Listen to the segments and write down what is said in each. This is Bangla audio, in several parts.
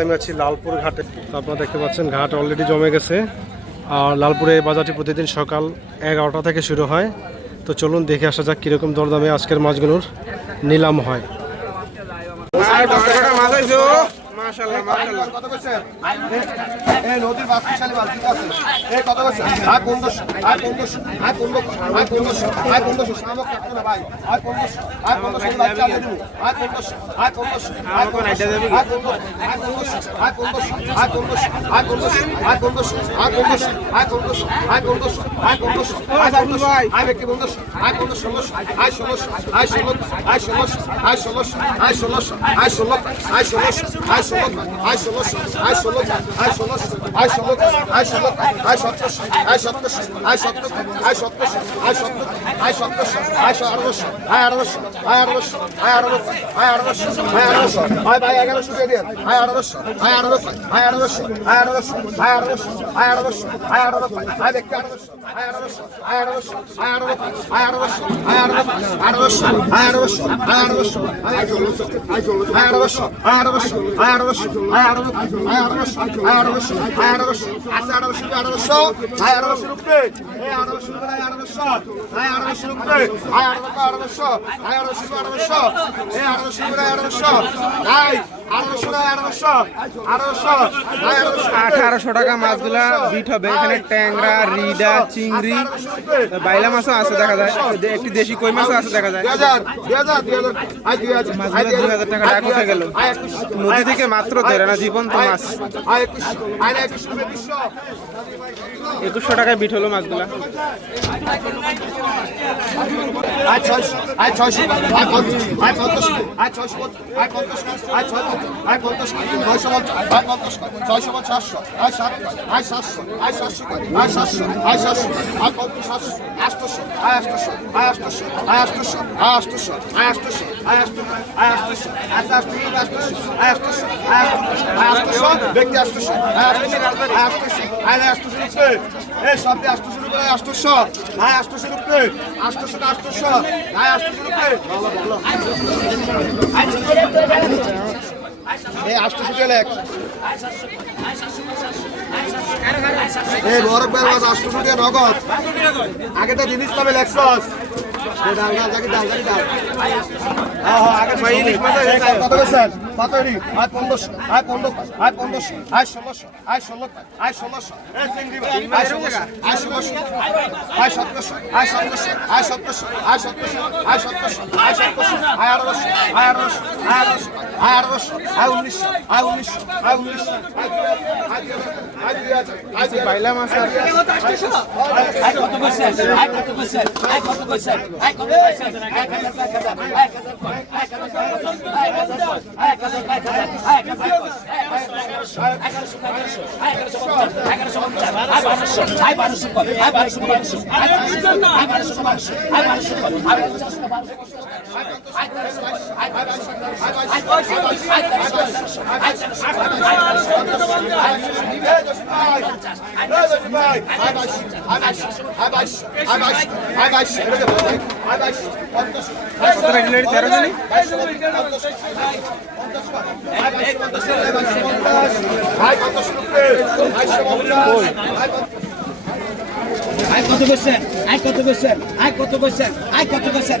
আমি আছি লালপুর ঘাটে। আপনারা দেখতে পাচ্ছেন, ঘাট অলরেডি জমে গেছে। আর লালপুরে বাজারটি প্রতিদিন সকাল এগারোটা থেকে শুরু হয়। তো চলুন দেখে আসা যাক কীরকম দরদামে আজকের মাছগুলোর নিলাম হয়। কত বলছেন এই নদীর বিশালী মাছ ঠিক আছে এই কত বলছেন আর পনেরোশো আর পনেরোশো আর পনেরোশো আর পনেরোশো আর পনেরোশো শামক কাটতো না ভাই আর পনেরোশো আর পনেরোশো লাখ চালিয়ে দিব আর পনেরোশো আর পনেরোশো আর পনেরোশো আর পনেরোশো আর পনেরোশো আর পনেরোশো আর পনেরোশো আর পনেরোশো আর পনেরোশো আর পনেরোশো আর পনেরোশো আর পনেরোশো আর পনেরোশো আর ব্যক্তি পনেরোশো আর পনেরোশো ষোলোশো আর ষোলোশো আর ষোলোশো আর ষোলোশো আর ষোলোশো আর ষোলোশো আর আয় সত্তর আয় সত্তর ষোলো আর ষোলোশো আর ষোলো আর ষোলোশো আর ষোলো আর ষোলোশো আর ষোলো আর ষোলো আর সতেরোশো আর সতেরোশো আর সতেরোশো আর সতেরোশো আর সতেরোশো আর সতেরোশো আর আঠারোশো আর আঠারোশো আর আঠারোশো আর আঠারোশো আর আঠারোশো আর আঠারোশো আর ভাই এগারোশো দিয়ে দিয়ে আর আঠারোশো আর আঠারোশো আর আঠারোশো আর আঠারোশো আর আঠারোশো আর আঠারোশো আর আঠারোশো আর দেখতে আঠারোশো আর আঠারোশো আর আঠারোশো আর আঠারোশো আর আঠারোশো আর আঠারোশো আর আঠারোশো আর আঠারোশো আর ষোলোশো আর আঠারোশো আর আঠারোশো আর আঠারোশো আর আঠারোশো আর আঠারোশো আর আঠারোশো আর আঠারোশো আছে আঠারোশো আঠারোশো আর আঠারোশো রুপে এই আঠারোশো রুপে আঠারোশো আর আঠারোশো রুপে আর আঠারোশো আঠারোশো আর আঠারোশো আঠারোশো এই আঠারোশো উপরে আয় আঠারোশো আয় আঠারোশো আঠারোশো এ আঠারোশো উপরে আঠারোশো আয় আঠারোশো টাকা মাছগুলা বিট হবে। এখানে ট্যাংরা রিডা চিংড়ি বাইলা মাছও আছে দেখা যায়। একটি দেশি কই মাছও আছে দেখা যায়। মাছগুলো দুই হাজার। টাকা টাকা কোথায় গেল। নদী থেকে মাত্র ধরে না জীবন্ত মাছ। একুশশো। টাকায় বিট হলো মাছগুলা। আয় ছয়শো আয় ছয়শো। আয় পঞ্চাশ আয় পঞ্চাশ। আয় ছয়শো পঞ্চাশ আয় ছয় আয় পঞ্চাশ ছয়শো আয় পঞ্চাশ ছয়শো সাতশো আয় সাত আয় সাতশো আয় সাতশো আয় সাতশো আয় সাতশো আয় পঞ্চাশ সাতশো আটশোশো আয় আটশোশো আয় আটশোশো আয় আটশোশো আয় আটশোশো আয় আটশোশো আয় আটশোশো আয় আটশোশো আয় আটশোশো আয় আটশোশো আয় আটশোশো আয় আটশোশো ব্যক্তি আটশোশো আয় আটশোশো আয় আটশোশো আয় রুপে এই শব্দে আটশোশো রুপে আটশোশো আয় আটশোশো রুপে না আটশোশো আয় আটশোশো রুপে এই আটশোশো চলে এক। এই বরফ বের মাছ আটশোশো দিয়ে নগদ। আগে তো জিনিস পাবে লেক্সস ডাল ডাল ডাল ডাল ডাল। হ্যাঁ হ্যাঁ আগে ভাই, ইলিশ মাছ কত বেছেন কত রি আয় পনেরোশো আয় পনেরোশো আয় পনেরোশো আয় ষোলোশো আয় ষোলো আয় ষোলোশো। চিংড়ি মাছ, আয় ষোলোশো আয় ষোলোশো আয় সতেরোশো আয় সতেরোশো আয় সতেরোশো আয় সতেরোশো আয় সতেরোশো আয় সতেরোশো আয় আঠারোশো আয় আঠারোশো আয় আঠারোশো। আয় আঠারোশো আয় উনিশশো আয় উনিশশো আয় উনিশশো পাইলাম আসার কত পয়সা কত পয়সা কত পয়সা তেরো আয় কত করছেন আয় কত করছেন আয় কত করছেন আয় কত করছেন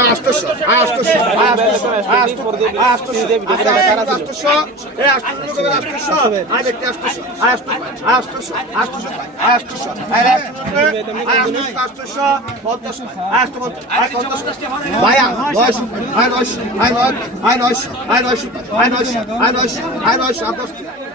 আষ্টশো আষ্টশো আষ্টশো বড় মাছ আয় 1100 1100 1100 1100 1200 1200 আয় 1200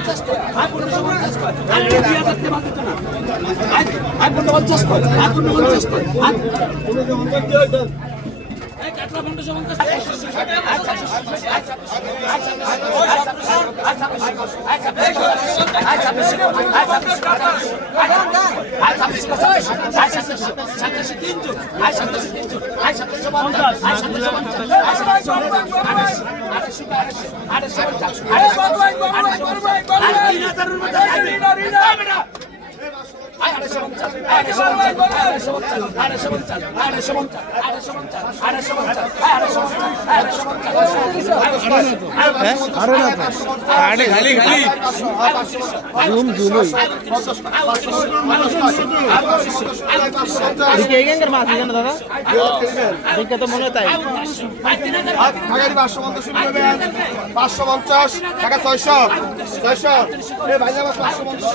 দিয়ে দেন আয় 1250 আয় 1250 আয় 1250 আয় 1300 আয় 1300 কা 1300 আয় 1350 আয় 1350 আয় 1400 আয় 1400 আয় 1400 আয় 1400 আয় 1400 এটা হ্যাঁ দাদা হ্যাঁ হ্যাঁ কি বল সিরিয়ালে ব্যক্তি দিতেছে এরা। আমি যে আগে- আমি সিরিয়ালে- এই ভাই শুনে বসে মারু কে মারু। এই ক- কত করে ছেড়ে দিই? আটশোশো, আটশো, আটশোশো, আটশোশো, আটশোশো, আরে না গ্যারান্টি নেই মিয়া বুঝলে একটা শেয়ার হয়ে যেতে পারে আটশোশো, আটশোশো, আটশোশো, দেড়শো ষাট টিয়া। দেড়শো ষাট। আটশোশো, আটশোশো, আটশোশো, আটশোশো, আটশোশো, আটশোশো, এই আটশোশো করে আটশোশো। আর দেখতে আটশোশো, আটশোশো, আটশোশো, আটশোশো, আটশোশো, আর আটশোশো করে, আর আটশোশো, আটশোশো, পঞ্চাশ, পঞ্চাশ, আর পঞ্চাশ। নয়শো, আর নয়শো, আর নয়, আর নয়শো, আর নয়শো, আর নয়শো, আর নয়শো, আর খালি খালি জুম জুম এদিকে এখানকার মাছ এখানে দাদা দেখে তো মনে তাই পাঁচশো পঞ্চাশ পাঁচশো ছয়শো ছয়শো ভাই পাঁচশো পঞ্চাশ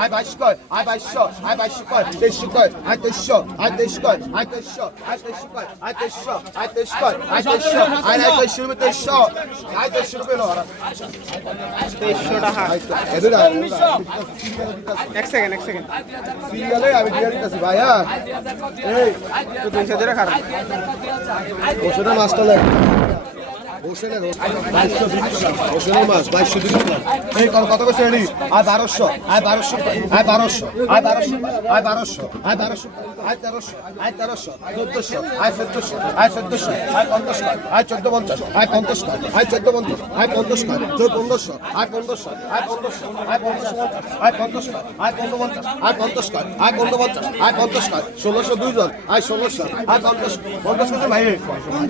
আয় বাইশ কয় আয় বাইশশো আয় বাইশশো কয় তেইশশো কয় আয় তেইশশো আয় তেইশ কয় আয় তেইশশো আয় তেইশশো কয় আয় তেইশশো আয় তেইশ কয় আয় তেইশশো আয় নাই তেইশশো রুপে তেইশশো আয় তেইশশো রুপে লো তেইশশো টাকা এক সেকেন্ড এক সেকেন্ড সিরিয়ালে আমি দিয়ে দিতেছি ভাইয়া এই তো দুই হাজার খারাপ ওষুধের মাছটা লাগে এই কত কত করে শ্রেণি আয় বারোশো পঞ্চাশ আয় চোদ্দ আয় ষোলোশো দুইজন আয় ষোলোশো পঞ্চাশ পঞ্চাশ ভাই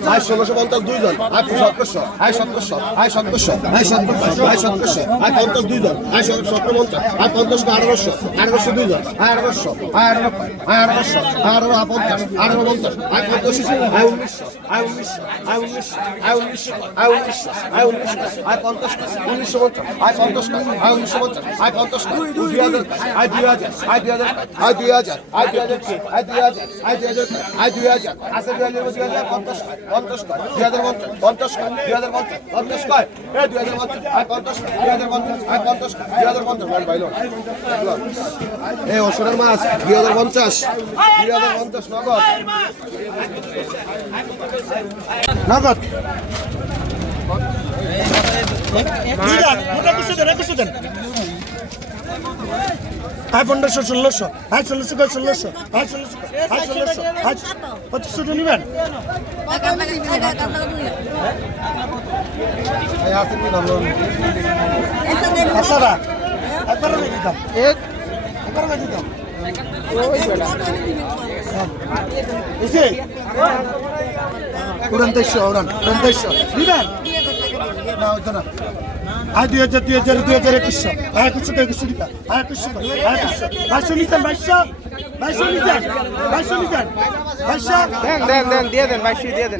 আয় ষোলোশো পঞ্চাশ দুইজন আয় সতেরোশো আয় সতেরোশো আয় সতেরোশো আয় সতেরোশো আয় সতেরোশো আয় পঞ্চাশ দুইজন আয় সতেরো পঞ্চাশ আয় পঞ্চাশ আঠারোশো আঠারোশো দুইজন আয় আঠারোশো আয় আঠারো আয় আঠারোশো আয় আঠারো পঞ্চাশ আঠারো পঞ্চাশ আয় পঞ্চাশ আয় উনিশশো আয় উনিশশো আয় উনিশশো আয় উনিশশো আয় উনিশশো আয় উনিশশো আয় পঞ্চাশ উনিশশো পঞ্চাশ আয় পঞ্চাশ আয় উনিশশো পঞ্চাশ আয় পঞ্চাশ দুই হাজার আয় দুই হাজার আয় দুই হাজার আয় দুই হাজার আয় দুই হাজার আয় দুই হাজার আয় দুই হাজার আয় দুই হাজার আছে দুই হাজার দুই দুই পঞ্চাশ দুই হাজার পঞ্চাশ পঞ্চাশ কয় এ দুই হাজার পঞ্চাশ আয় পঞ্চাশ দুই হাজার পঞ্চাশ আয় পঞ্চাশ দুই হাজার পঞ্চাশ ভাই ভাইলো এই ওষুধের মাছ দুই হাজার পঞ্চাশ দুই হাজার পঞ্চাশ নগদ নগদ আয় পনেরোশো ষোলোশো আয় ষোলোশো কয় ষোলোশো আয় ষোলোশো আয় ষোলোশো আয় পঁচিশশো यहाँ से भी हम लोग अच्छा था एक बार में जीता एक एक बार में जीता इसे उड़नतेश्वर उड़न उड़नतेश्वर विधान না হইতো না আর দুই হাজার দিয়ে দেন বাইশশো দিয়ে দেন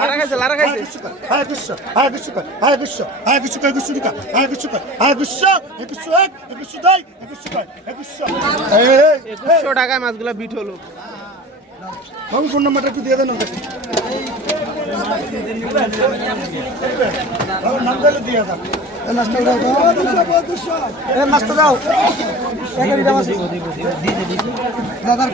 লারা খাইছে লারা খাইছে। আয় গুচ্ছ আয় গুচ্ছ আয় গুচ্ছ আয় গুচ্ছ আয় গুচ্ছ দিকা আয় গুচ্ছ আয় গুচ্ছ একুশ এক একুশ দুই কয় একুশ এই একশো টাকায় মাছগুলো বিট হলো। বাবু ফোন নাম্বারটা একটু দিয়ে দেন দাদার